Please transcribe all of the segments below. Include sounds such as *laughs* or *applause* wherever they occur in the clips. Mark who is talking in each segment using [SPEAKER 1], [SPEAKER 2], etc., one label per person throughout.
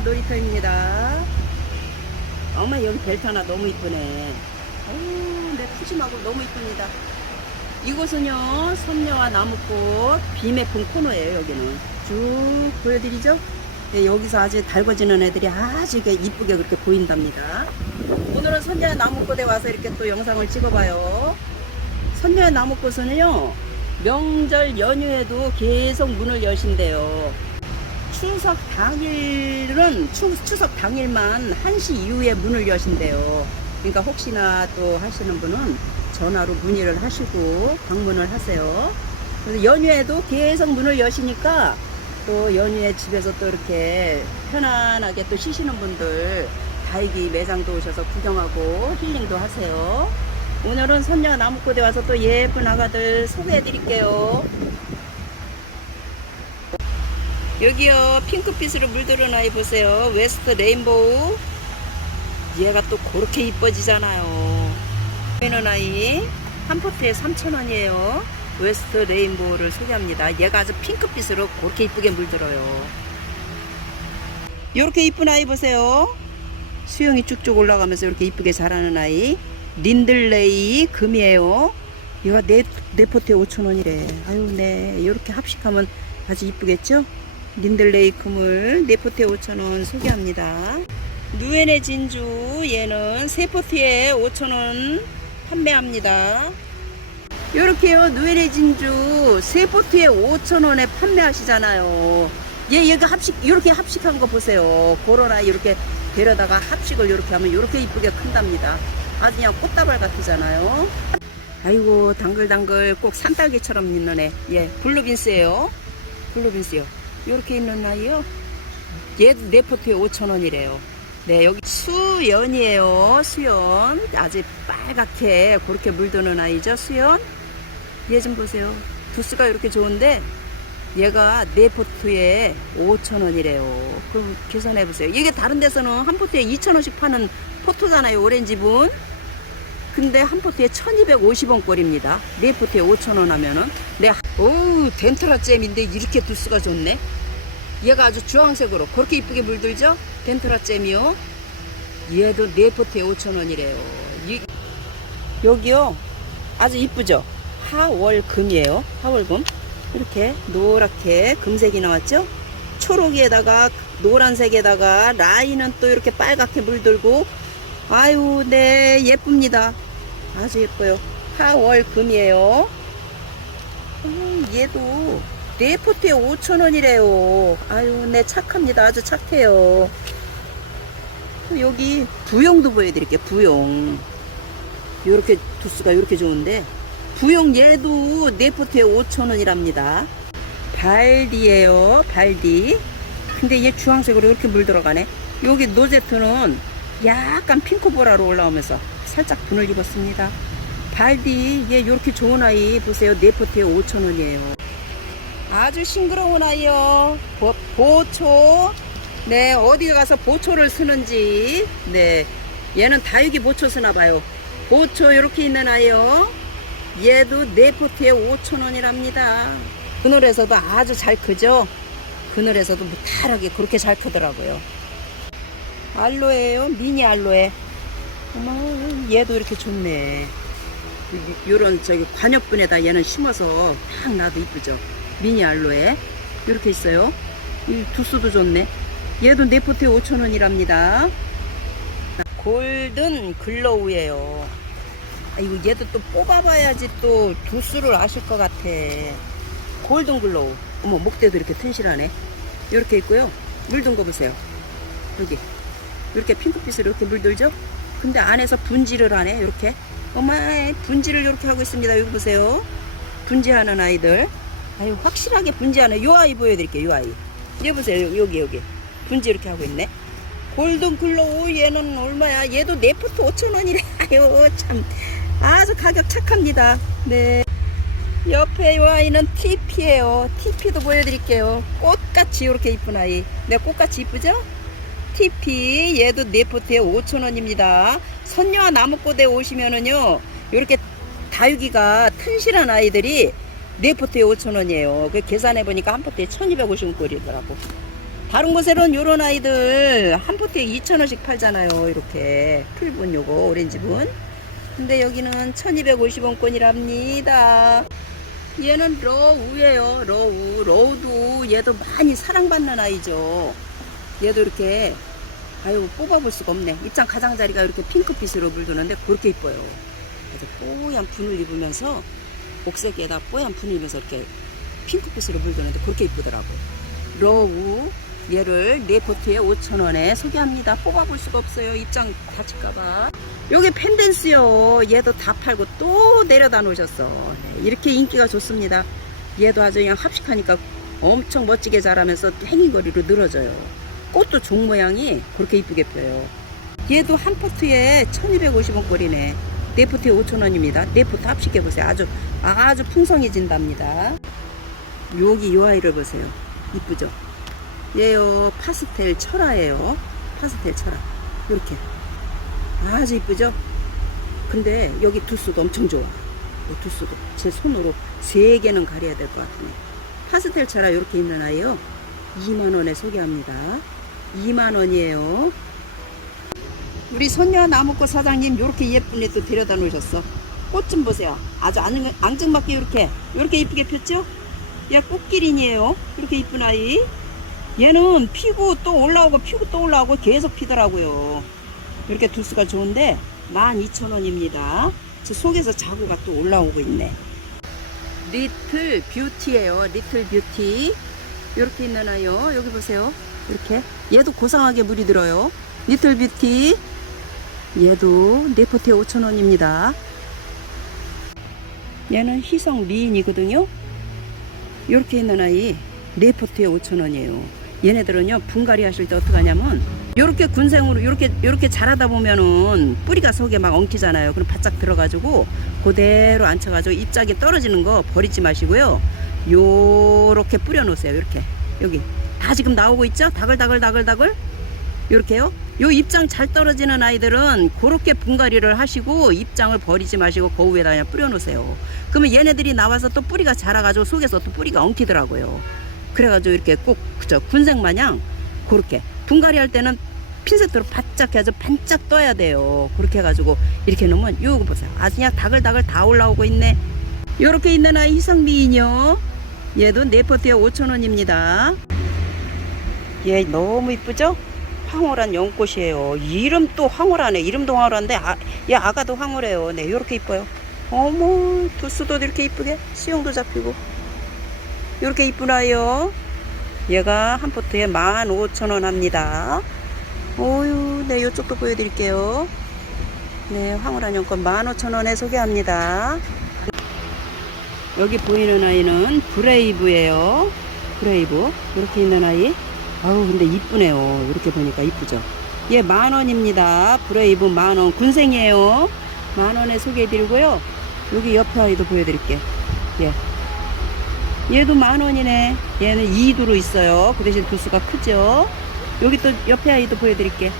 [SPEAKER 1] 베란다 놀이터입니다. 어머 여기 벨타나 너무 이쁘네. 어우, 내 푸짐하고 너무 이쁩니다. 이곳은요 섬녀와 나무꽃 비매품 코너예요. 여기는 쭉 보여드리죠. 네, 여기서 아주 달궈지는 애들이 아주 이쁘게 그렇게 보인답니다. 오늘은 선녀와 나무꽃에 와서 이렇게 또 영상을 찍어봐요. 선녀와 나무꽃은요 명절 연휴에도 계속 문을 여신대요. 추석 당일은 추, 추석 당일만 1시 이후에 문을 여신대요. 그러니까 혹시나 또 하시는 분은 전화로 문의를 하시고 방문을 하세요. 그래서 연휴에도 계속 문을 여시니까 또 연휴에 집에서 또 이렇게 편안하게 또 쉬시는 분들 다이기 매장도 오셔서 구경하고 힐링도 하세요. 오늘은 선녀 나무꽃에 와서 또 예쁜 아가들 소개해 드릴게요. 여기요 핑크빛으로 물들은 아이 보세요. 웨스트 레인보우. 얘가 또 그렇게 이뻐지잖아요. 보이는 아이 한 포트에 3,000원이에요. 웨스트 레인보우를 소개합니다. 얘가 아주 핑크빛으로 그렇게 이쁘게 물들어요. 이렇게 이쁜 아이 보세요. 수영이 쭉쭉 올라가면서 이렇게 이쁘게 자라는 아이. 린들레이 금이에요. 얘가 네, 네 포트에 5,000원이래. 아유 네. 이렇게 합식하면 아주 이쁘겠죠 린들레이 금을 4포트에 5,000원 소개합니다. 누엔의 진주 얘는 3포트에 5,000원 판매합니다. 요렇게요 누엔의 진주 3포트에 5,000원에 판매하시잖아요. 얘 얘가 합식 이렇게 합식한 거 보세요. 코로나 이렇게 데려다가 합식을 이렇게 하면 이렇게 이쁘게 큰답니다. 아주 그냥 꽃다발 같으잖아요. 아이고 당글당글 꼭 산딸기처럼 있는 애. 예, 블루빈스예요. 블루빈스요. 이렇게 있는 아이요. 얘도 네 포트에 5,000원이래요. 네, 여기 수연이에요. 수연. 아주 빨갛게 그렇게 물드는 아이죠. 수연. 얘 좀 보세요. 두스가 이렇게 좋은데 얘가 네 포트에 5,000원이래요. 그럼 계산해 보세요. 이게 다른 데서는 한 포트에 2,000원씩 파는 포토잖아요. 오렌지분. 근데 한 포트에 1250원 꼴입니다. 네 포트에 5,000원 하면은. 네. 오우, 덴트라 잼인데 이렇게 두수가 좋네. 얘가 아주 주황색으로 그렇게 이쁘게 물들죠? 덴트라 잼이요. 얘도 네 포트에 5,000원이래요. 이, 여기요. 아주 이쁘죠? 하월금이에요. 하월금. 이렇게 노랗게 금색이 나왔죠? 초록에다가 노란색에다가 라인은 또 이렇게 빨갛게 물들고 아유, 네, 예쁩니다. 아주 예뻐요. 하월금이에요. 음, 얘도 네 포트에 5,000원이래요. 아유, 네, 착합니다. 아주 착해요. 또 여기 부용도 보여드릴게요. 부용. 요렇게 두수가 요렇게 좋은데 부용 얘도 네 포트에 5,000원이랍니다. 발디예요. 발디. 근데 얘 주황색으로 이렇게 물 들어가네. 여기 노제트는 약간 핑크보라로 올라오면서 살짝 분을 입었습니다. 발디 얘 이렇게 좋은 아이 보세요. 네 포트에 5,000원이에요. 아주 싱그러운 아이요. 보, 보초. 네, 어디 가서 보초를 쓰는지. 네. 얘는 다육이 보초 쓰나 봐요. 보초 이렇게 있는 아이요. 얘도 네 포트에 5,000원이랍니다. 그늘에서도 아주 잘 크죠? 그늘에서도 무탈하게 그렇게 잘 크더라고요. 알로에요. 미니 알로에. 어머, 얘도 이렇게 좋네. 요런 저기 관엽분에다 얘는 심어서 딱 놔도 이쁘죠. 미니 알로에. 이렇게 있어요. 이 두수도 좋네. 얘도 네 포트에 5,000원이랍니다. 골든 글로우예요. 아, 이거 얘도 또 뽑아봐야지 또 두수를 아실 것 같아. 골든 글로우. 어머, 목대도 이렇게 튼실하네. 이렇게 있고요. 물 든 거 보세요. 여기. 이렇게 핑크빛으로 이렇게 물들죠? 근데 안에서 분지를 하네, 이렇게. 어머, 분지를 이렇게 하고 있습니다. 여기 보세요. 분지하는 아이들. 아유, 확실하게 분지하는 요 아이 보여드릴게요, 요 아이. 여기 보세요, 여기, 여기. 분지 이렇게 하고 있네. 골든 글로우 얘는 얼마야? 얘도 네포트 5,000원이래. *laughs* 아유, 참. 아주 가격 착합니다. 네. 옆에 이 아이는 TP예요. TP도 보여드릴게요. 꽃같이 이렇게 이쁜 아이. 네, 꽃같이 이쁘죠? TP 얘도 네포트에 5,000원입니다. 선녀와 나무꽃에 오시면은요. 이렇게 다육이가 튼실한 아이들이 네포트에 5,000원이에요. 그 계산해 보니까 한 포트에 1,250원 꼴이더라고. 다른 곳에는 요런 아이들 한 포트에 2,000원씩 팔잖아요. 이렇게 풀분 요거 오렌지분. 근데 여기는 1250원권이랍니다. 얘는 러우예요. 러우. 러우도 얘도 많이 사랑받는 아이죠. 얘도 이렇게 아유 뽑아볼 수가 없네. 입장 가장자리가 이렇게 핑크빛으로 물드는데 그렇게 이뻐요. 아주 뽀얀 분을 입으면서 옥색에다 뽀얀 분을 입으면서 이렇게 핑크빛으로 물드는데 그렇게 이쁘더라고. 러우 얘를 네 포트에 5,000원에 소개합니다. 뽑아볼 수가 없어요. 입장 다칠까봐. 요게 펜댄스요. 얘도 다 팔고 또 내려다 놓으셨어. 네, 이렇게 인기가 좋습니다. 얘도 아주 그냥 합식하니까 엄청 멋지게 자라면서 행인거리로 늘어져요. 꽃도 종 모양이 그렇게 이쁘게 펴요. 얘도 한 포트에 1250원 꼴이네. 네 포트에 5,000원입니다. 네 포트 합식해 보세요. 아주, 아주 풍성해진답니다. 여기 요 아이를 보세요. 이쁘죠? 얘요 파스텔 철화예요. 파스텔 철화. 이렇게 아주 이쁘죠? 근데 여기 두수도 엄청 좋아. 이 두수도 제 손으로 세 개는 가려야 될 것 같으네. 파스텔 철화 이렇게 있는 아이요. 2만 원에 소개합니다. 2만 원이에요. 우리 손녀 나무꽃 사장님 이렇게 예쁜 애도 데려다 놓으셨어. 꽃 좀 보세요. 아주 앙- 앙증맞게 이렇게 이렇게 이쁘게 폈죠? 얘 꽃기린이에요. 이렇게 이쁜 아이. 얘는 피고 또 올라오고 피고 또 올라오고 계속 피더라고요. 이렇게 두수가 좋은데 12,000원입니다. 저 속에서 자구가 또 올라오고 있네. 리틀 뷰티예요. 리틀 뷰티. 이렇게 있는 아이요. 여기 보세요. 이렇게. 얘도 고상하게 물이 들어요. 리틀 뷰티. 얘도 네포트에 5,000원입니다. 얘는 희성 미인이거든요. 이렇게 있는 아이 네포트에 5,000원이에요. 얘네들은요 분갈이 하실 때 어떻게 하냐면 요렇게 군생으로 요렇게 요렇게 자라다 보면은 뿌리가 속에 막 엉키잖아요. 그럼 바짝 들어가지고 그대로 앉혀가지고 잎짝이 떨어지는 거 버리지 마시고요. 요렇게 뿌려 놓으세요. 이렇게 여기 다 지금 나오고 있죠? 다글다글다글다글 요렇게요. 요 입장 잘 떨어지는 아이들은 그렇게 분갈이를 하시고 입장을 버리지 마시고 그 위에다 그냥 뿌려 놓으세요. 그러면 얘네들이 나와서 또 뿌리가 자라가지고 속에서 또 뿌리가 엉키더라고요. 그래가지고 이렇게 꼭 그저 군생 마냥 그렇게 분갈이 할 때는 핀셋으로 바짝 해서 반짝 떠야 돼요. 그렇게 해가지고 이렇게 놓으면 요거 보세요. 아주 그냥 다글다글 다 올라오고 있네. 요렇게 있는 아이 희성미인요. 얘도 네포트에 5,000원입니다. 얘 너무 이쁘죠? 황홀한 연꽃이에요. 이름 또 황홀하네. 이름도 황홀한데 아, 얘 아가도 황홀해요. 네, 요렇게 이뻐요. 어머, 두수도 이렇게 이쁘게 수영도 잡히고 이렇게 이쁜 아이요. 얘가 한 포트에 15,000원 합니다. 오유, 네, 요쪽도 보여드릴게요. 네, 황홀한 연꽃 15,000원에 소개합니다. 여기 보이는 아이는 브레이브예요. 브레이브. 이렇게 있는 아이. 아우, 근데 이쁘네요. 이렇게 보니까 이쁘죠. 얘 만원입니다. 브레이브 만원. 군생이에요. 만원에 소개해드리고요. 여기 옆에 아이도 보여드릴게요. 예. 얘도 만원이네. 얘는 2두로 있어요. 그 대신 두수가 크죠. 여기 또 옆에 아이도 보여드릴게.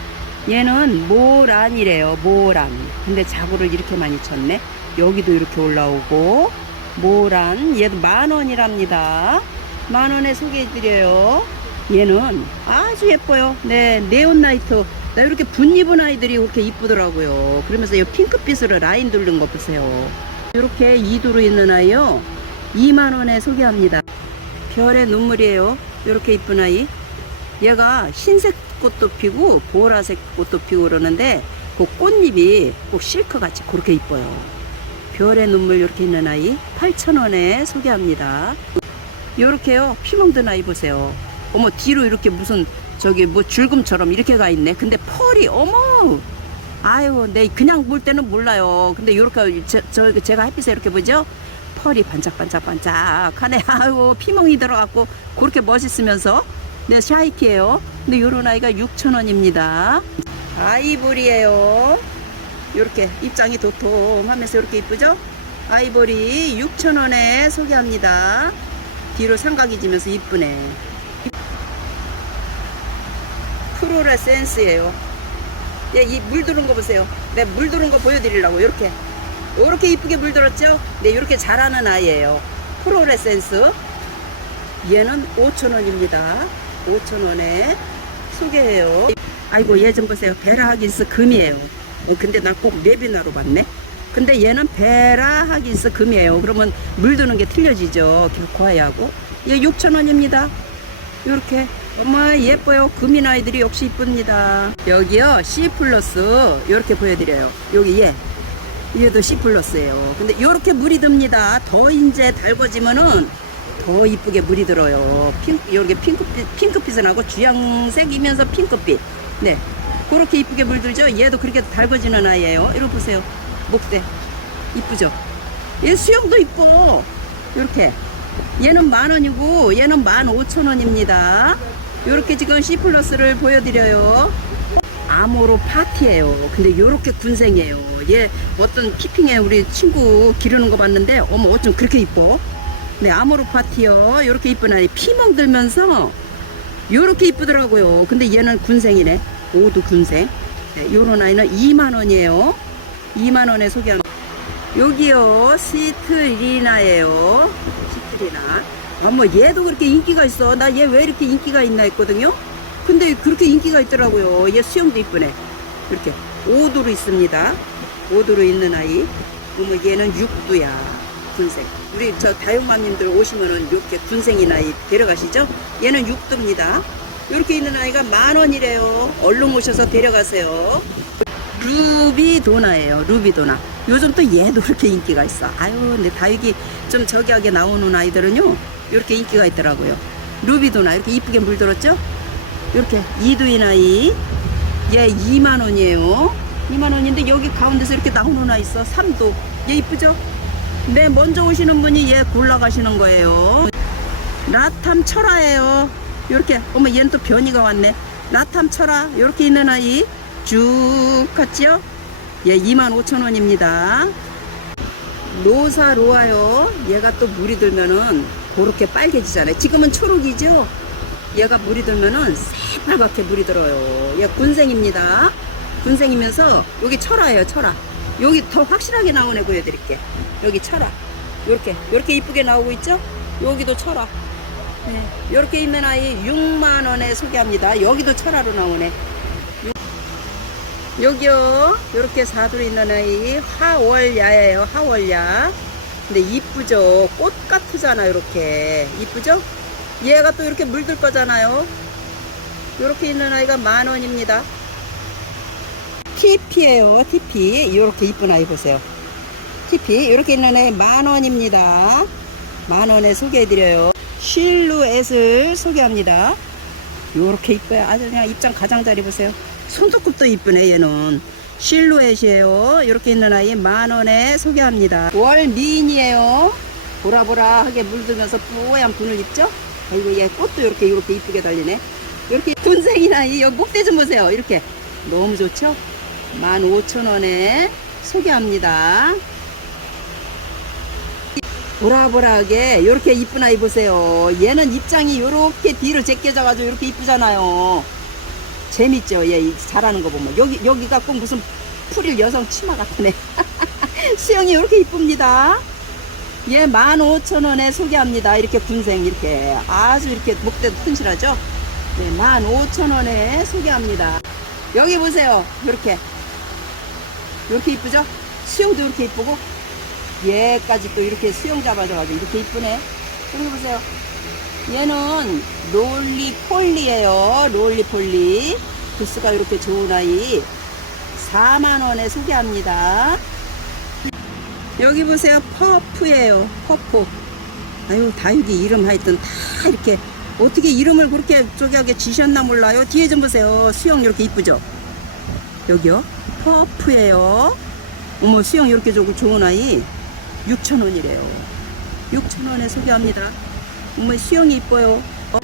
[SPEAKER 1] 얘는 모란이래요. 모란. 근데 자구를 이렇게 많이 쳤네. 여기도 이렇게 올라오고. 모란. 얘도 만원이랍니다. 만원에 소개해드려요. 얘는 아주 예뻐요. 네, 네온나이트. 나 이렇게 분 입은 아이들이 이렇게 이쁘더라고요. 그러면서 이 핑크빛으로 라인 두른 거 보세요. 이렇게 2두로 있는 아이요. 2만 원에 소개합니다. 별의 눈물이에요. 이렇게 이쁜 아이. 얘가 흰색 꽃도 피고 보라색 꽃도 피고 그러는데 그 꽃잎이 꼭 실크 같이 그렇게 이뻐요. 별의 눈물 이렇게 있는 아이 8,000원에 소개합니다. 요렇게요. 피멍든 아이 보세요. 어머 뒤로 이렇게 무슨 저기 뭐 줄금처럼 이렇게 가 있네. 근데 펄이 어머 아유 내 그냥 볼 때는 몰라요. 근데 요렇게 저, 저 제가 햇빛에 이렇게 보죠. 펄이 반짝반짝반짝하네. *laughs* 아유 피멍이 들어갖고 그렇게 멋있으면서 네 샤이키예요. 근데 요런 아이가 6,000원입니다. 아이보리예요. 요렇게 입장이 도톰하면서 이렇게 이쁘죠? 아이보리 6,000원에 소개합니다. 뒤로 삼각이 지면서 이쁘네. 프로라 센스예요. 예, 이 물 들은 거 보세요. 네, 물 들은 거 보여드리려고 이렇게 이렇게 이쁘게 물 들었죠? 네, 이렇게 자라는 아이예요. 프로레센스. 얘는 5,000원입니다. 5,000원에 소개해요. 아이고 얘 좀 보세요. 베라 하긴스 금이에요. 어, 근데 나 꼭 레비나로 봤네. 근데 얘는 베라 하긴스 금이에요. 그러면 물 드는 게 틀려지죠. 과하고. 얘 6,000원입니다. 요렇게. 엄마 예뻐요. 금인 아이들이 역시 이쁩니다. 여기요. C 플러스 요렇게 보여드려요. 여기 얘. 얘도 C 플러스예요. 근데 요렇게 물이 듭니다. 더 이제 달궈지면은 더 이쁘게 물이 들어요. 핑크, 요렇게 핑크빛, 핑크빛은 하고 주황색이면서 핑크빛. 네. 그렇게 이쁘게 물들죠? 얘도 그렇게 달궈지는 아이예요. 이거 보세요. 목대. 이쁘죠? 얘 수영도 이뻐. 요렇게. 얘는 만 원이고, 얘는 만 오천 원입니다. 요렇게 지금 C 플러스를 보여드려요. 아모로 파티예요. 근데 요렇게 군생이에요. 얘 어떤 키핑에 우리 친구 기르는 거 봤는데 어머 어쩜 그렇게 이뻐? 네 아모로 파티요. 요렇게 이쁜 아이 피멍 들면서 요렇게 이쁘더라고요. 근데 얘는 군생이네. 오도 군생. 네, 요런 아이는 2만 원이에요. 2만 원에 소개한 여기요 시트리나예요. 시트리나. 아뭐 얘도 그렇게 인기가 있어. 나 얘 왜 이렇게 인기가 있나 했거든요. 근데 그렇게 인기가 있더라고요. 얘 수영도 이쁘네. 이렇게 오도로 있습니다. 오도로 있는 아이. 어머 얘는 육두야. 군생. 우리 저 다육맘님들 오시면은 이렇게 군생인 아이 데려가시죠? 얘는 육두입니다. 이렇게 있는 아이가 만 원이래요. 얼른 오셔서 데려가세요. 루비도나예요. 루비도나. 요즘 또 얘도 그렇게 인기가 있어. 아유, 근데 다육이 좀 저기하게 나오는 아이들은요, 이렇게 인기가 있더라고요. 루비도나 이렇게 이쁘게 물들었죠? 이렇게 이두인 아이. 얘 2만 원이에요. 2만 원인데 여기 가운데서 이렇게 나오는 아이 있어. 3도. 얘 이쁘죠? 네, 먼저 오시는 분이 얘 골라가시는 거예요. 라탐 철화예요. 요렇게 어머 얘는 또 변이가 왔네. 라탐 철화 요렇게 있는 아이 쭉 갔지요? 예, 25,000원입니다. 로사 로아요. 얘가 또 물이 들면은 그렇게 빨개지잖아요. 지금은 초록이죠? 얘가 물이 들면은 새빨갛게 물이 들어요. 얘 군생입니다. 군생이면서 여기 철화예요, 철화. 여기 더 확실하게 나오네 보여드릴게. 여기 철화. 요렇게, 요렇게 이쁘게 나오고 있죠? 여기도 철화. 네, 이렇게 있는 아이 6만 원에 소개합니다. 여기도 철화로 나오네. 여기요, 이렇게 사두로 있는 아이 하월야예요. 하월야. 근데 이쁘죠? 꽃 같으잖아, 이렇게. 이쁘죠? 얘가 또 이렇게 물들 거잖아요. 이렇게 있는 아이가 만 원입니다. TP예요, TP. 이렇게 이쁜 아이 보세요. TP. 이렇게 있는 애 만 원입니다. 만 원에 소개해드려요. 실루엣을 소개합니다. 요렇게 이뻐요. 아주 그냥 입장 가장자리 보세요. 손톱급도 이쁘네, 얘는. 실루엣이에요. 이렇게 있는 아이 만 원에 소개합니다. 월 미인이에요. 보라보라하게 물들면서 뽀얀 분을 입죠? 아이고, 얘 꽃도 이렇게, 이렇게 이쁘게 달리네. 이렇게 아이, 여기 목대 좀 보세요. 이렇게. 너무 좋죠? 만 오천 원에 소개합니다. 보라보라하게 이렇게 이쁜 아이 보세요. 얘는 입장이 이렇게 뒤로 제껴져 가지고 이렇게 이쁘잖아요. 재밌죠? 얘 이- 잘하는 거 보면 여기 여기가 꼭 무슨 풀일 여성 치마 같네. *laughs* 수영이 이렇게 이쁩니다. 얘 15,000원에 소개합니다. 이렇게 군생 이렇게 아주 이렇게 목대도 튼실하죠? 네, 15,000원에 소개합니다. 여기 보세요. 이렇게 이렇게 이쁘죠? 수영도 이렇게 이쁘고 얘까지 또 이렇게 수영 잡아줘가지고 이렇게 이쁘네. 여기 보세요. 얘는 롤리폴리예요. 롤리폴리. 도수가 이렇게 좋은 아이. 4만원에 소개합니다. 여기 보세요. 퍼프예요. 퍼프. 아유, 다육이 이름 하여튼 다 이렇게 어떻게 이름을 그렇게 쪼개하게 지셨나 몰라요. 뒤에 좀 보세요. 수영 이렇게 이쁘죠? 여기요. 퍼프예요. 어머, 수영 이렇게 좋은 아이. 6,000원이래요. 6,000원에 소개합니다. 정말 수영이 이뻐요. 어?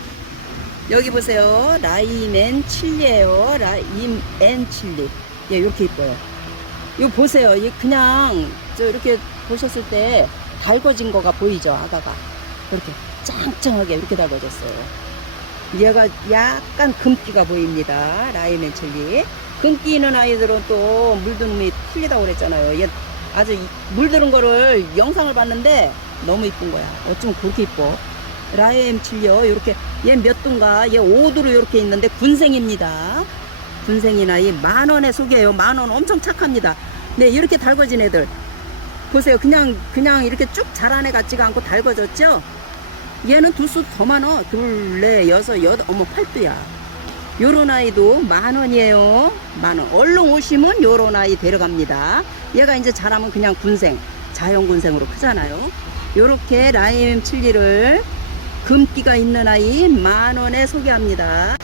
[SPEAKER 1] 여기 보세요. 라이맨 칠리예요. 라이맨 칠리. 예, 이렇게 이뻐요. 이거 보세요. 이 그냥 저 이렇게 보셨을 때 달궈진 거가 보이죠, 아가가. 이렇게 짱짱하게 이렇게 달궈졌어요. 얘가 약간 금기가 보입니다. 라이맨 칠리. 금기 있는 아이들은 또 물드음이 틀리다고 그랬잖아요. 얘 아주 이- 물드는 거를 영상을 봤는데 너무 이쁜 거야. 어쩜 그렇게 이뻐. 라이엠 칠려 이렇게 얘 몇 도인가? 얘 5도로 이렇게 있는데 군생입니다. 군생이 나 이 만 원에 소개해요. 만원 엄청 착합니다. 네, 이렇게 달궈진 애들. 보세요. 그냥, 그냥 이렇게 쭉 자란 애 같지가 않고 달궈졌죠? 얘는 두수 더 많어. 둘, 넷, 여섯, 여덟, 어머, 팔두야. 요런 아이도 만 원이에요. 만 원. 얼른 오시면 요런 아이 데려갑니다. 얘가 이제 자라면 그냥 군생, 자연 군생으로 크잖아요. 요렇게 라임 칠리를 금기가 있는 아이 만 원에 소개합니다.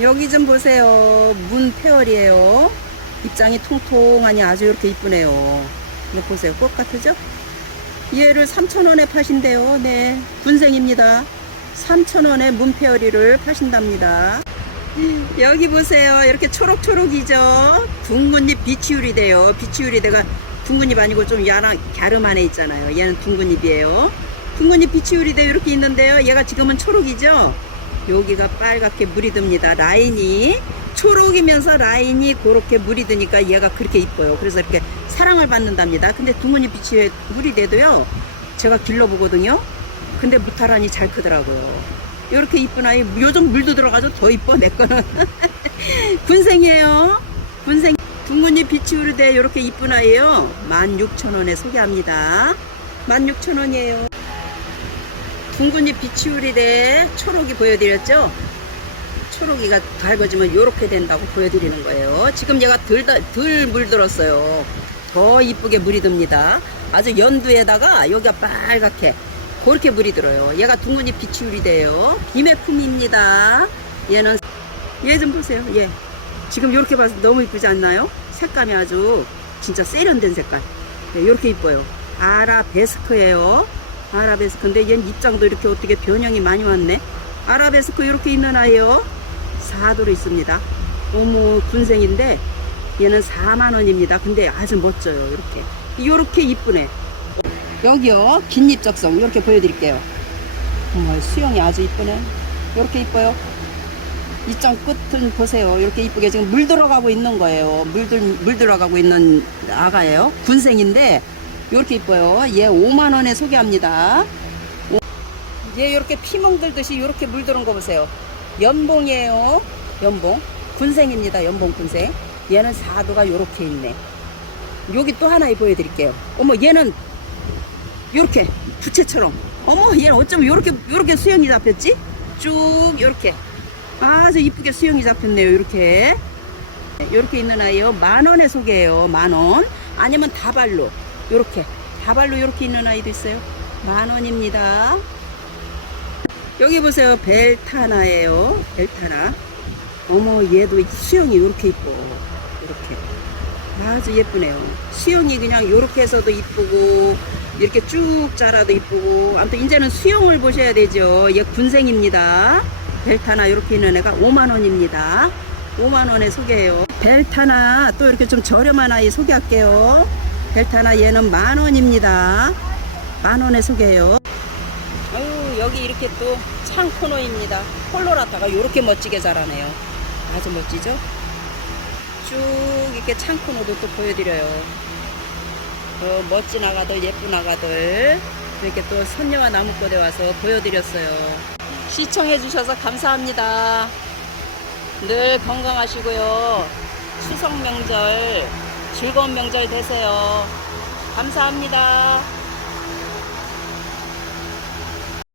[SPEAKER 1] 여기 좀 보세요. 문 페어리에요. 입장이 통통하니 아주 이렇게 이쁘네요. 보세요. 꽃 같으죠? 얘를 3,000원에 파신대요. 네. 군생입니다. 3,000원에 문페어리를 파신답니다. 여기 보세요. 이렇게 초록초록이죠? 둥근잎 비치우리대요. 비치우리대가 둥근잎 아니고 좀 야랑, 갸름한 애 있잖아요. 얘는 둥근잎이에요. 둥근잎 비치우리대 이렇게 있는데요. 얘가 지금은 초록이죠? 여기가 빨갛게 물이 듭니다. 라인이 초록이면서 라인이 그렇게 물이 드니까 얘가 그렇게 이뻐요. 그래서 이렇게 사랑을 받는답니다. 근데 둥근잎 비치에 물이 돼도요. 제가 길러보거든요. 근데 무타란이 잘 크더라고요. 이렇게 이쁜 아이 요즘 물도 들어가서 더 이뻐 내 거는 *laughs* 군생이에요. 군생 둥근잎 비치우르대 이렇게 이쁜 아이요. 16,000원에 소개합니다. 16,000원이에요. 둥근잎 비치우리대 초록이 보여드렸죠? 초록이가 달궈지면 이렇게 된다고 보여드리는 거예요. 지금 얘가 덜, 덜 물들었어요. 더 이쁘게 물이 듭니다. 아주 연두에다가 여기가 빨갛게 그렇게 물이 들어요. 얘가 둥근잎 비치우리대요. 비매품입니다. 얘는 얘 좀 보세요. 얘 지금 이렇게 봐서 너무 이쁘지 않나요? 색감이 아주 진짜 세련된 색깔. 네, 이렇게 이뻐요. 아라베스크예요. 아라베스크인데 얘는 입장도 이렇게 어떻게 변형이 많이 왔네. 아라베스크 이렇게 있는 아이요. 4도로 있습니다. 어머 군생인데 얘는 4만 원입니다. 근데 아주 멋져요. 이렇게 이렇게 이쁘네. 여기요 긴잎 적성 이렇게 보여드릴게요. 정말 수영이 아주 이쁘네. 이렇게 이뻐요. 이점 끝은 보세요. 이렇게 이쁘게 지금 물 들어가고 있는 거예요. 물, 들, 물 들어가고 있는 아가예요. 군생인데 이렇게 이뻐요. 얘 5만 원에 소개합니다. 오- 얘 이렇게 피멍 들듯이 이렇게 물 들은 거 보세요. 연봉이에요. 연봉. 군생입니다. 연봉 군생. 얘는 4도가 이렇게 있네. 여기 또 하나 보여드릴게요. 어머 얘는 이렇게 부채처럼. 어머 얘는 어쩌면 이렇게 이렇게 수영이 잡혔지? 쭉 이렇게 아주 이쁘게 수영이 잡혔네요. 이렇게 이렇게 있는 아이요. 만 원에 소개해요. 만 원. 아니면 다발로 이렇게 다발로 이렇게 있는 아이도 있어요. 만 원입니다. 여기 보세요. 벨타나예요. 벨타나. 어머 얘도 수영이 이렇게 이뻐. 이렇게 아주 예쁘네요. 수영이 그냥 이렇게 해서도 이쁘고 이렇게 쭉 자라도 이쁘고 아무튼 이제는 수영을 보셔야 되죠. 얘 군생입니다. 벨타나 이렇게 있는 애가 5만 원입니다. 5만 원에 소개해요. 벨타나 또 이렇게 좀 저렴한 아이 소개할게요. 벨타나 얘는 만 원입니다. 만 원에 소개해요. 아유 여기 이렇게 또 창코노입니다. 콜로라타가 이렇게 멋지게 자라네요. 아주 멋지죠? 쭉 이렇게 창코노도 또 보여드려요. 어, 멋진 아가들, 예쁜 아가들 이렇게 또 선녀와 나무꽃에 와서 보여드렸어요. 시청해 주셔서 감사합니다. 늘 건강하시고요. 추석 명절 즐거운 명절 되세요. 감사합니다.